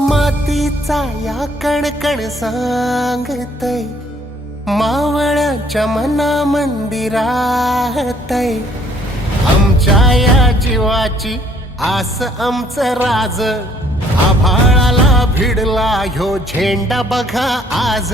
मातीचा या कणकण सांगतय. मावळ्याच्या मना मंदिरातय आमच्या या जीवाची आस आमचं राज. आभाळाला भिडला ह्यो झेंडा बघा आज.